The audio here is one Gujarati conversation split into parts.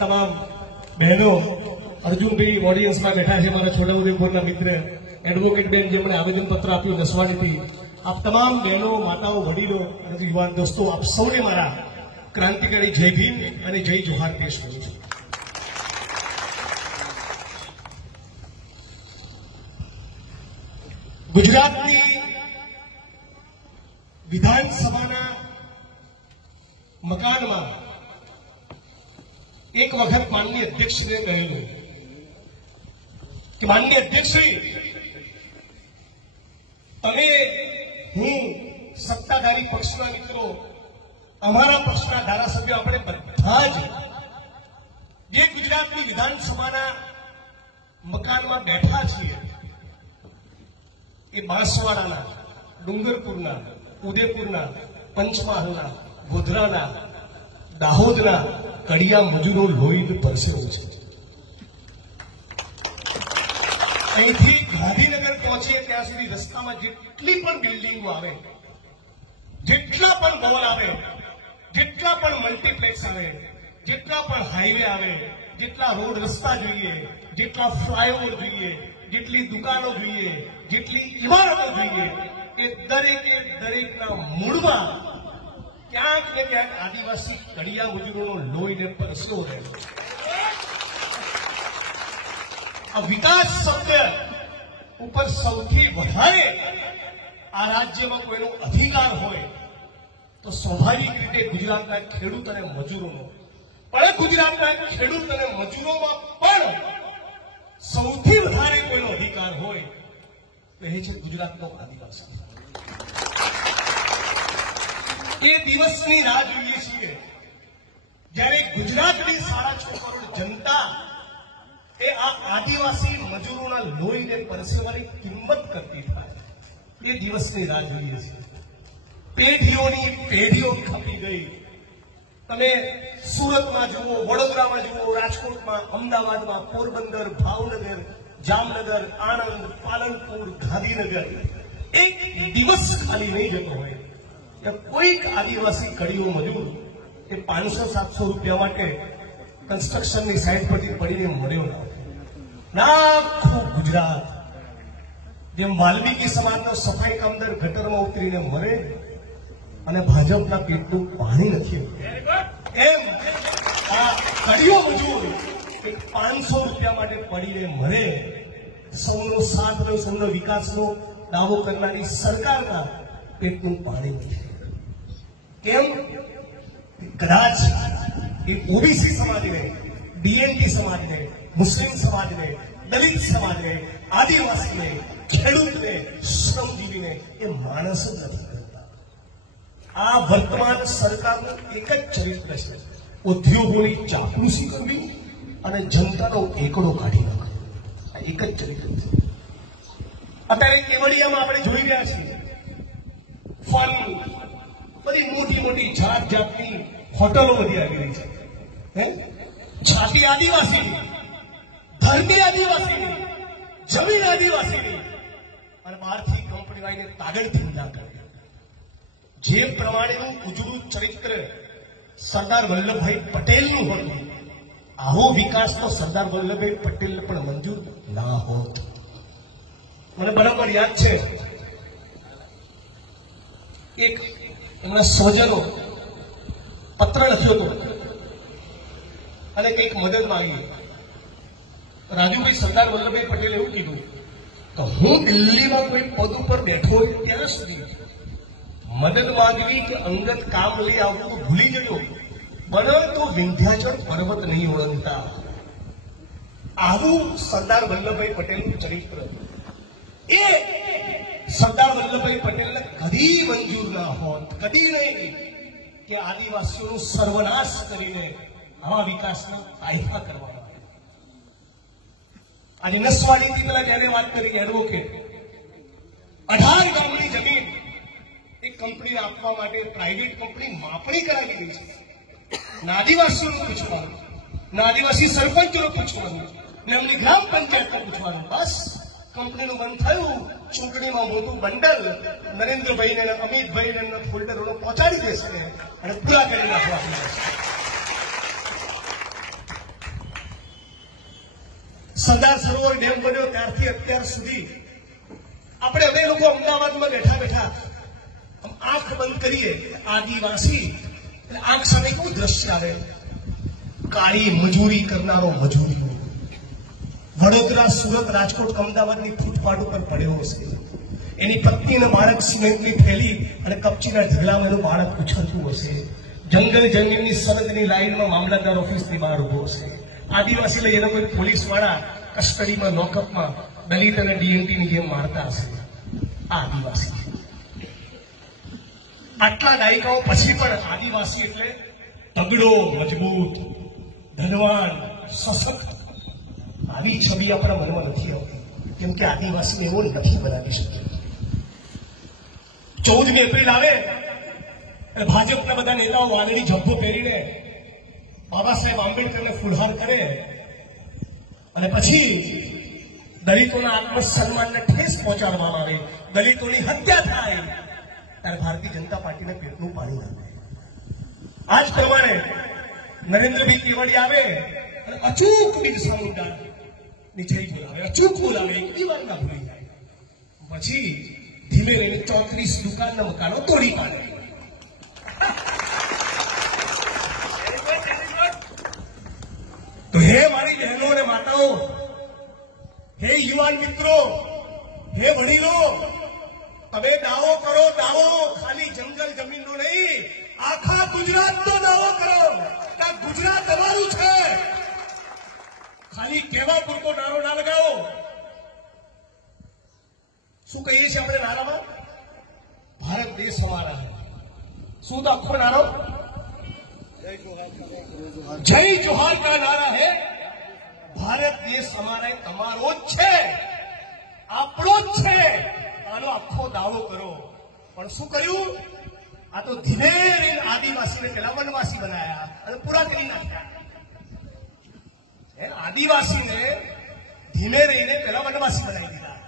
તમામ બહેનો, અર્જુનભાઈ ઓડિયન્સમાં બેઠા છે, મારા છોટાઉદેપુરના મિત્ર એડવોકેટ બેન જેમણે આવેદનપત્ર આપ્યું નસવાડીથી, આપ તમામ બહેનો, માતાઓ, વડીલો અને યુવાન દોસ્તો, આપ સૌને મારા ક્રાંતિકારી જય ભીમ અને જય જોહાર પેશ કરું છું. ગુજરાતની વિધાનસભાના મકાનમાં એક વખત માનનીય અધ્યક્ષને કહેલું કે માનનીય અધ્યક્ષશ્રી, તમે, હું, સત્તાધારી પક્ષના મિત્રો, અમારા પક્ષના ધારાસભ્યો, આપણે બધા જ જે ગુજરાતની વિધાનસભાના મકાનમાં બેઠા છીએ એ બાંસવાડાના, ડુંગરપુરના, ઉદયપુરના, પંચમહાલના, ગોધરાના, દાહોદના કડિયા મજૂરો લોહી પરસેવો છે. અહીંથી ગાંધીનગર પહોંચીએ ત્યાં સુધી રસ્તામાં જેટલી પણ બિલ્ડિંગો આવે, જેટલા પણ ભવન આવે, જેટલા પણ મલ્ટીપ્લેક્સ આવે, જેટલા પણ હાઈવે આવે, જેટલા રોડ રસ્તા જોઈએ, જેટલા ફ્લાયઓવર જોઈએ, જેટલી દુકાનો જોઈએ, જેટલી ઇમારતો જોઈએ, એ દરેકના મૂળમાં ક્યાંક ને ક્યાંક આદિવાસી કડિયા મજૂરોનો લોહીને પરસેવો રહેલો. આ વિકાસ શબ્દ ઉપર સૌથી વધારે આ રાજ્યમાં કોઈનો અધિકાર હોય તો સ્વાભાવિક રીતે ગુજરાતના ખેડૂત અને મજૂરોનો. પણ ગુજરાતના ખેડૂત અને મજૂરોમાં પણ સૌથી વધારે કોઈનો અધિકાર હોય તો એ છે ગુજરાતનો આદિવાસી. એ દિવસની રાહ જોઈએ છીએ જ્યારે ગુજરાતની 6.5 કરોડ જનતા એ આ આદિવાસી મજૂરોના લોહીને પરસેવાની કિંમત કરતી થાય. એ દિવસની રાહ જોઈએ છીએ. પેઢીઓની પેઢીઓ ખપી ગઈ. તમે સુરતમાં જુઓ, વડોદરામાં જુઓ, રાજકોટમાં, અમદાવાદમાં, પોરબંદર, ભાવનગર, જામનગર, આણંદ, પાલનપુર, ગાંધીનગર, એક દિવસ ખાલી નહીં જતો હોય કે કોઈક આદિવાસી કડીઓ મજૂર એ 500-700 રૂપિયા માટે કન્સ્ટ્રક્શનની સાઇટ પરથી પડીને મર્યો ના. આખું ગુજરાત જેમ વાલ્મીકી સમાજનો સફાઈ કામદાર ગટરમાં ઉતરીને મરે અને ભાજપના પેટનું પાણી નથી, એમ આ કડીઓ મજૂર 500 રૂપિયા માટે પડીને મરે. સૌનો સાથ અને સૌનો વિકાસનો દાવો કરનારી સરકારના પેટનું પાણી નથી. કેમ? કદાચ એ ઓબીસી સમાજને, બીએનટી સમાજને, મુસ્લિમ સમાજને, દલિત સમાજને, આદિવાસીને, ખેડૂતને, શ્રમજીવીને એ માણસ જ નથી કરતા. આ વર્તમાન સરકારનું એક જ ચરિત્ર છે, ઉદ્યોગોની ચાપલુસી કરવી અને જનતાનો એકડો કાઢી નાખવો. આ એક જ ચરિત્ર છે. અત્યારે કેવડિયામાં આપણે જોઈ રહ્યા છીએ ફન, બધી મોટી મોટી જાત જાતની હોટલો બધી આવી રહી છે. છાતી આદિવાસીની, ધરતી આદિવાસીની, જમીન આદિવાસીની, અને બહારથી કંપની આવીને તાગડથી હુમલા કરે. જે પ્રમાણેનું ઉજળું ચરિત્ર સરદાર વલ્લભભાઈ પટેલનું હતું, આવો વિકાસ તો સરદાર વલ્લભભાઈ પટેલને પણ મંજૂર ના હોત. મને બરાબર યાદ છે, એક એમના સ્વજનો પત્ર લખ્યો હતો અને કંઈક મદદ માંગી. રાજુભાઈ સરદાર વલ્લભભાઈ પટેલે એવું કીધું કે હું દિલ્હીમાં કોઈ પદ ઉપર બેઠો હોય ત્યાં સુધી મદદ માંગવી કે અંગત કામ લઈ આવવું તો ભૂલી જજો, પરંતુ વિંધ્યાચળ પર્વત નહીં ઓળંગતા. આવું સરદાર વલ્લભભાઈ પટેલનું ચરિત્ર. એ સરદાર વલ્લભભાઈ પટેલને કદી મંજૂર ના હોત, કદી નહીં કે આદિવાસીઓનું સર્વનાશ કરીને આવા વિકાસના કાયદા કરવામાં આવે. આજે નસવાડીથી પેલા જ્યારે વાત કરી એડવોકેટ, 18 ગામની જમીન એક કંપનીને આપવા માટે પ્રાઇવેટ કંપની માપણી કરાવી રહી છે. આદિવાસીઓનું પૂછવાનું, આદિવાસી સરપંચોનું પૂછવાનું, એમની ગ્રામ પંચાયતનું પૂછવાનું. બસ કંપનીનું બંધ થયું, ચૂંટણીમાં મોટું બંડલ નરેન્દ્રભાઈને, અમિતભાઈને ફોલ્ડરો પહોંચાડી દેશે અને પૂરા કરી નાખવા. સરદાર સરોવર ડેમ બન્યો ત્યારથી અત્યાર સુધી આપણે હવે લોકો અમદાવાદમાં બેઠા બેઠા આંખ બંધ કરીએ આદિવાસી એટલે આંખ સામે કેવું દ્રશ્ય આવે? કાળી મજૂરી કરનારો મજૂરી, વડોદરા, સુરત, રાજકોટ, અમદાવાદની ફૂટપાથ ઉપર પડ્યો હશે. એની પત્ની અને બાળક સિમેન્ટની થેલી અને કપચીના ઢગલામાં એનું બાળક ઉછળતું હશે. જંગલ જમીનની સરહદની લાઈનમાં મામલતદાર ઓફિસની બહાર ઉભો હશે. આદિવાસી લઈ એનો કોઈ પોલીસ વાળા કસ્ટડીમાં લોકઅપમાં દલિત અને ડીએનટીની જેમ મારતા હશે. આદિવાસી આટલા દાયકાઓ પછી પણ આદિવાસી એટલે તગડો, મજબૂત, ધનવાન, સશક્ત આવી છબી આપણા મનમાં નથી આવતી, કેમ કે આદિવાસીને એવો નથી બનાવી શકતો. 14મી એપ્રિલ આવે એટલે ભાજપના બધા નેતાઓ વાદળી ઝભ્ભો પહેરીને બાબા સાહેબ આંબેડકરને ફૂલહાર કરે અને પછી દલિતોના આત્મસન્માનને ઠેસ પહોંચાડવામાં આવે, દલિતોની હત્યા થાય, ત્યારે ભારતીય જનતા પાર્ટીને પેટનું પાણી નાખે. આ જ પ્રમાણે નરેન્દ્રભાઈ કેવડી આવે અને અચૂક બિરસા મુંડાની જય બોલાવે, અચૂક બોલાવે, એક બી વાર ના ભૂલી જાય. પછી ધીમે રહીને 34 દુકાનના મકાનો તોડી પાડે. તો હે મારી બહેનો અને માતાઓ, હે યુવાન મિત્રો, હે વડીલો, તમે દાવો કરો, દાવો ખાલી જંગલ જમીનનો નહીં, આખા ગુજરાતનો દાવો કરો કે ગુજરાત તમારું છે. ખાલી કહેવા પૂરતો નારો ના લગાવો. શું કહીએ છીએ આપણે નારામાં? ભારત દેશ હમારા હૈ. શું તો આખો નારો? જય જોહાર કા નારા હૈ. ભારત દેશ હમારા તમારો જ છે, આપણો જ છે. આનો આખો દાવો કરો. પણ શું કર્યું? આ તો ધીમે રહીને આદિવાસીને પેલા વનવાસી બનાયા અને પૂરા કરી નાખ્યા. આદિવાસીને ધીમે રહીને પેલા વનવાસી બનાવી દીધા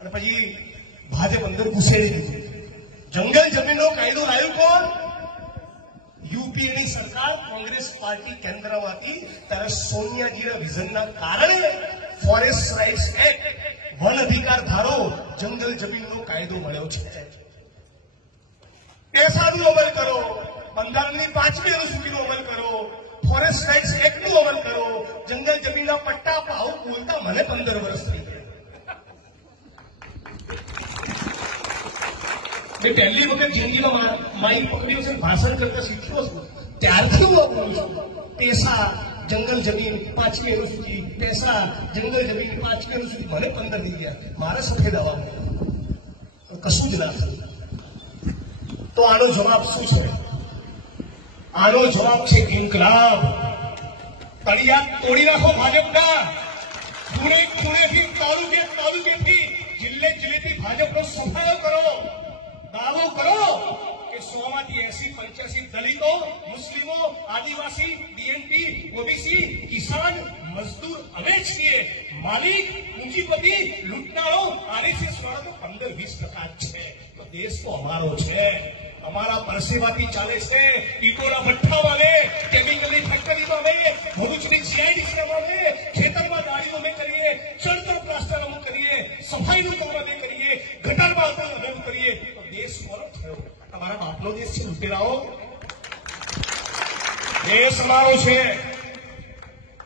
અને પછી ભાજપ અંદર ઘુસેડી દીધું. જંગલ જમીનનો કાયદો લાવ્યું કોણ? યુપીએની સરકાર, કોંગ્રેસ પાર્ટી કેન્દ્રમાંથી. ત્યારે સોનિયાજીના વિઝનના કારણે ફોરેસ્ટ રાઇટ્સ એક્ટ, વન અધિકાર ધારો, જંગલ જમીનનો કાયદો મળ્યો છે. પેસાનો અમલ કરો, બંધારણની 5મી અનુસૂચિનો અમલ કરો, ફોરેસ્ટ રાઇટ્સ એક્ટનો અમલ કરો, જંગલ જમીનના પટ્ટા પાવ બોલતા મને 15 વર્ષ થઈ ગયા. મેં પહેલી વખત જિંદગીમાં માઇક પકડ્યો છે, ભાષણ કરતા શીખ્યો છું, ત્યારથી હું બોલું છું. પેસા, જંગલ જમીન, 5મી અનુસૂચિ, પેસા, જંગલ જમીન, 5મી અનુસૂચિ, મને 15 થઈ ગયા. મારે સફેદ આવવા કશું જ ના થયું. તો આનો જવાબ શું છે? આનો જવાબ છે ઇન્કલાબ. તળિયા તોડી નાખો ભાજપના. ખૂણે ખૂણેથી, તાલુકેથી, જિલ્લેથી ભાજપનો સફાયો કરો. દાવો કરો કે 100માંથી 80-85 દલિતો, મુસ્લિમો, આદિવાસી, ડીએનટી, ઓબીસી, કિસાન, મજદૂર અમે છીએ. માલિક, પૂંજીપતિ, લૂંટનારો, આરએસએસ વાળા તો 15-20% છે. તો દેશ તો અમારો છે, અમારા પરસેવાથી ચાલે છે. ઈટોના ભઠ્ઠા વાલે, કેમિકલની ફેક્ટરીમાં અમે, ભરૂચની સીઆઈડીસીમાં અમે, ખેતરમાં ગાડીઓ અમે કરીએ, ચણતર પ્લાસ્ટર અમે કરીએ, સફાઈનું કામ અમે કરીએ, ગટરમાં અમે મદદ કરીએ. તો દેશ મારો થયો. તમારા બાપનો દેશ છે લૂંટેરાઓ. દેશ અમારો છે.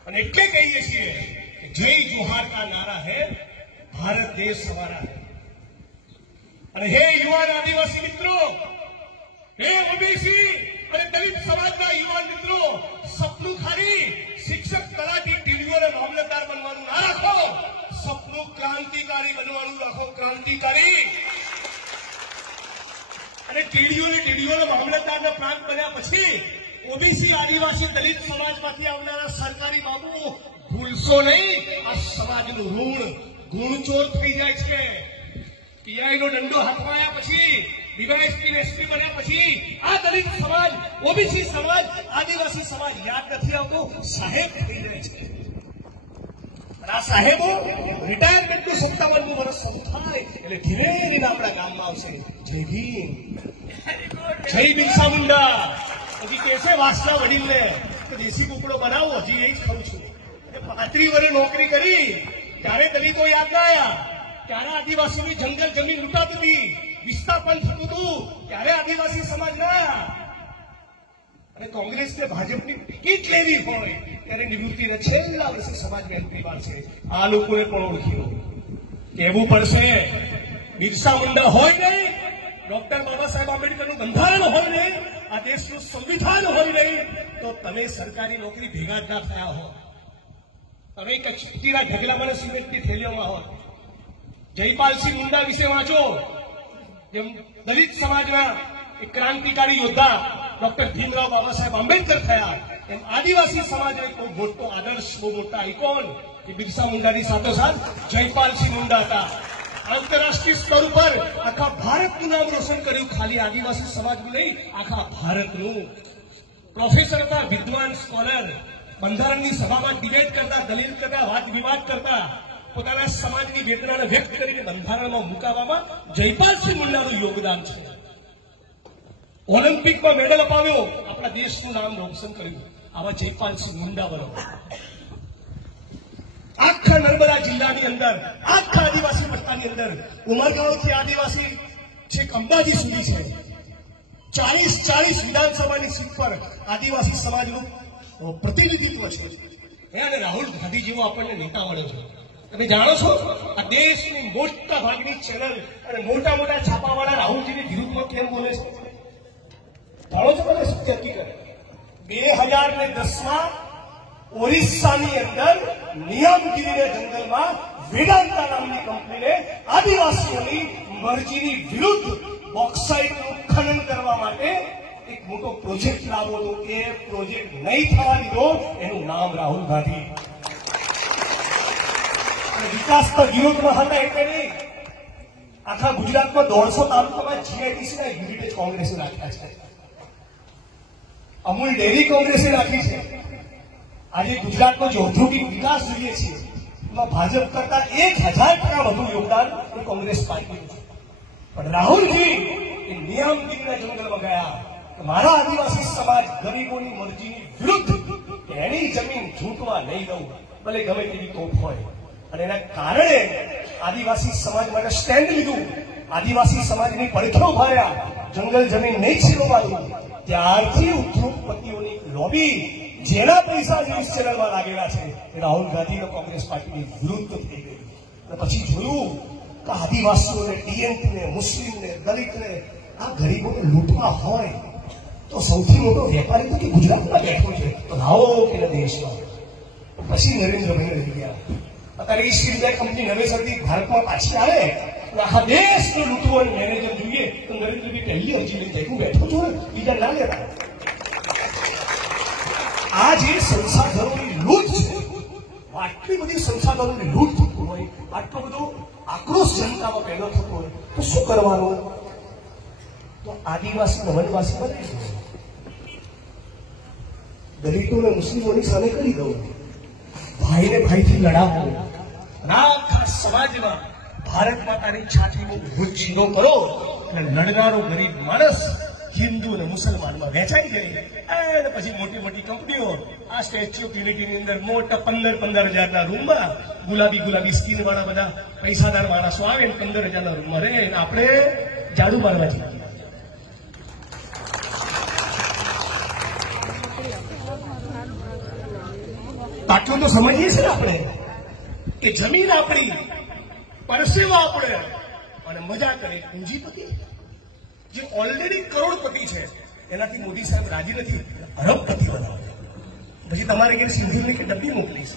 અને એટલે કહીએ છીએ કે જય જોહાર કા નારા હૈ, ભારત દેશ હમારા હૈ. અને હે યુવાન આદિવાસી મિત્રો, હે ઓબીસી અને દલિત સમાજના યુવાન મિત્રો, સપનું ખાલી શિક્ષક, તલાટી, ટીડીઓ અને મામલતદાર બનવાનું ના રાખો. સપનું ક્રાંતિકારી બનવાનું રાખો. ક્રાંતિકારી. અને ટીડીઓ મામલતદારના પ્રાંત બન્યા પછી ઓબીસી, આદિવાસી, દલિત સમાજમાંથી આવનારા સરકારી બાબુ ભૂલશો નહીં. આ સમાજનું ઋણ ગુણચોર થઈ જાય છે. પીઆઈનો દંડો હાથમાં આવ્યા પછી, ડીવાયએસપી ને એસપી બન્યા પછી આ દલિત સમાજ, ઓબીસી સમાજ, આદિવાસી સમાજ યાદ નથી આવતો, સાહેબ થઈ જાય છે. આ સાહેબો રિટાયરમેન્ટનું 57મું વર્ષ શરૂ થાય એટલે ધીરે ધીરે આપણા ગામમાં આવશે. જય ભીમ, જય બિરસા મુંડા. હજી કહેશે વાસના વડીલને કે દેશી કુકડો બનાવો, હજી એ જ ખાઉં છું. 35 વર્ષ નોકરી કરી ત્યારે દલિતો યાદ ના આવ્યા, ત્યારે આદિવાસીની જંગલ જમીન લૂંટાતી હતી, વિસ્થાપન થતું હતું, ત્યારે આદિવાસી સમાજ ના આવ્યા. અને કોંગ્રેસને ભાજપની ટિકિટ લેવી હોય ત્યારે નિવૃત્તિના છેલ્લા વર્ષે સમાજની એન્ટ્રી મારશે. આ લોકોને પણ ઓળખ્યું કહેવું પડશે. બિરસા મુંડા હોય નહીં, ડોક્ટર બાબા સાહેબ આંબેડકરનું બંધારણ હોય નહીં, આ દેશનું સંવિધાન હોય નહીં, તો તમે સરકારી નોકરી ભેગા જ ના થયા હો. તમે કચકીના ઢગલામાં સિમેન્ટની થેલીઓમાં હો. જયપાલસિંહ મુંડા વિશે વાંચો, જેમ દલિત સમાજના એક ક્રાંતિકારી યોદ્ધા ડોક્ટર ભીમરાવ બાબા સાહેબ આંબેડકર થયા, એમ આદિવાસી સમાજનો એક બહુ મોટો આદર્શ, બહુ મોટા આઇકોન એ બિરસા મુંડાની સાથોસાથ જયપાલસિંહ મુંડા હતા. આંતરરાષ્ટ્રીય સ્તર ઉપર આખા ભારતનું નામ રોશન કર્યું, ખાલી આદિવાસી સમાજનું નહીં, આખા ભારતનું. પ્રોફેસર હતા, વિદ્વાન, સ્કોલર, બંધારણની સભામાં ડિબેટ કરતા, દલીલ કરતા, વાદ વિવાદ કરતા, પોતાના સમાજની વેદનાને વ્યક્ત કરીને બંધારણમાં મુકાવવામાં જયપાલસિંહ મુંડાનું યોગદાન છે. ઓલિમ્પિકમાં મેડલ અપાવ્યો, આપણા દેશનું નામ રોશન કર્યું, આવા જયપાલસિંહ મુંડા બરોબર. આખા નર્મદા જિલ્લાની અંદર, આખા આદિવાસી પટ્ટાની અંદર, ઉમરગાંવથી આદિવાસી છેક અંબાજી સુધી છે, 40 વિધાનસભાની સીટ પર આદિવાસી સમાજનું પ્રતિનિધિત્વ છે. અને રાહુલ ગાંધી જેવો આપણને નેતા મળે છે. તમે જાણો છો, આ દેશની મોટા ભાગની ચેનલ અને મોટા મોટા છાપાવાળા રાહુલજીની વિરુદ્ધમાં કેમ બોલે છે? જાણો છો મને સત્ય હકીકત? 2010માં ઓરિસ્સાની અંદર નિયમગીરીના જંગલમાં વેદાંતા નામની કંપનીને આદિવાસીઓની મરજીની વિરુદ્ધ બોક્સાઇટનું ખનન કરવા માટે એક મોટો પ્રોજેક્ટ લાવ્યો હતો. એ પ્રોજેક્ટ નહીં થવા દીધો, એનું નામ રાહુલ ગાંધી. વિકાસના વિરોધમાં હતા એટલે નહીં, આખા ગુજરાતમાં 150 તાલુકામાં જીઆઈડીસીના યુનિટ કોંગ્રેસે રાખ્યા છે. અમૂલ ડેરી કોંગ્રેસે રાખી છે. આજે ગુજરાતનો જે ઔદ્યોગિક વિકાસ જોઈએ છીએ એમાં ભાજપ કરતા 1000% વધુ યોગદાન કોંગ્રેસ પાર્ટીનું છે. પણ રાહુલજી એ નિયમગીરીના જંગલમાં ગયા, મારા આદિવાસી સમાજ ગરીબોની મરજીની વિરુદ્ધ એની જમીન ઝૂંટવા નહીં દઉં, ભલે ગમે તેવી તોપ હોય. અને એના કારણે આદિવાસી સમાજ માટે સ્ટેન્ડ લીધું, આદિવાસી સમાજની પડખેઓ ભર્યા, જંગલ જમીન નહીં છીનવવા દઉં. ત્યારથી ઉદ્યોગપતિઓની લોબી જેના પૈસા ન્યૂઝ ચેનલમાં લાગેલા છે એ રાહુલ ગાંધી કોંગ્રેસ પાર્ટીની વિરુદ્ધ થઈ ગઈ. અને પછી જોયું કે આદિવાસીઓને, ટીએમસીને, મુસ્લિમને, દલિતને, આ ગરીબોને લૂંટવા હોય તો સૌથી મોટો વેપારી તો કે ગુજરાતમાં બેઠો છે, તો લાવો કે દેશમાં. પછી નરેન્દ્રભાઈ રહી ગયા. અત્યારે ઈસ્ટ ઇન્ડિયા કંપની નવેસરથી ભારતમાં પાછી આવે, આખા દેશનો લૂંટવો મેનેજર જોઈએ તો નરેન્દ્રભાઈ પહેલી અરજી લઈ જાય, હું બેઠો છું ને, બીજા ના લેતા. આ જે સંસાધનોની લૂંટ છે, આટલી બધી સંસાધનોની લૂંટ થતું હોય, આટલો બધો આક્રોશ જનતામાં પેદા થતો હોય તો શું કરવાનું? તો આદિવાસી વનવાસી બનાવી દો, દલિતોને મુસ્લિમોની સામે કરી દો, ભાઈને ભાઈથી લડાવો, આખા સમાજમાં ભારત માતાની છાતીમાં ભૂચીનો કરો અને લડનારો ગરીબ માણસ હિન્દુ અને મુસલમાનમાં વહેંચાઈ ગઈ. અને પછી મોટી મોટી કંપનીઓ આ સ્ટેચ્યુ ઓફ યુનિટીની અંદર મોટા 15,000 રૂમમાં ગુલાબી સ્કીન વાળા બધા પૈસાદાર માણસો આવે ને 15,000 રૂમમાં રહે, આપણે જાદુ મારવા જઈએ. આટલું તો સમજીએ છીએ ને આપણે કે જમીન આપણી, પરસેવા આપણે, અને મજા કરે પૂંજીપતિ જે ઓલરેડી કરોડપતિ છે એનાથી મોદી સાહેબ રાજી નથી, અરબપતિ બનાવે. પછી તમારે કે સિંધુની કે ડબ્બી મોકલીશ.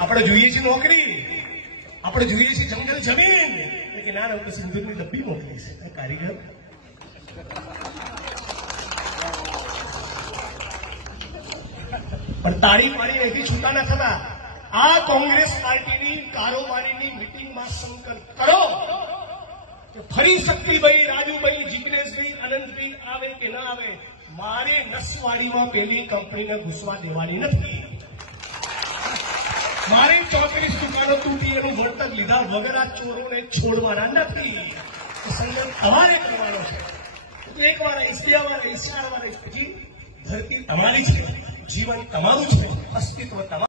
આપણે જોઈએ છીએ નોકરી, આપણે જોઈએ છીએ જંગલ જમીન, કે ના હું તો સિંધુની ડબ્બી મોકલીશ. કારીગર પણ તાળી પાડી અહીંથી છૂટા ના થતા. આ કોંગ્રેસ પાર્ટીની કારોબારીની મિટિંગમાં સંકલ્પ કરો કે ફરી શક્તિભાઈ, રાજુભાઈ, જિગ્નેશભાઈ, અનંતભાઈ આવે કે ના આવે, મારે નસવાડીમાં પેલી કંપનીને ઘૂસવા દેવાની નથી. મારે 34 દુકાનો તૂટી એનું વળતર લીધા વગર આ ચોરોને છોડવાના નથી. સંયમ તમારે કરવાનો છે. એક વાર આવીશ, 2 વાર આવીશ, 4 વાર આવીશ, પછી ધરતી તમારી છે, જીવન તમારું છે, અસ્તિત્વ તમારું.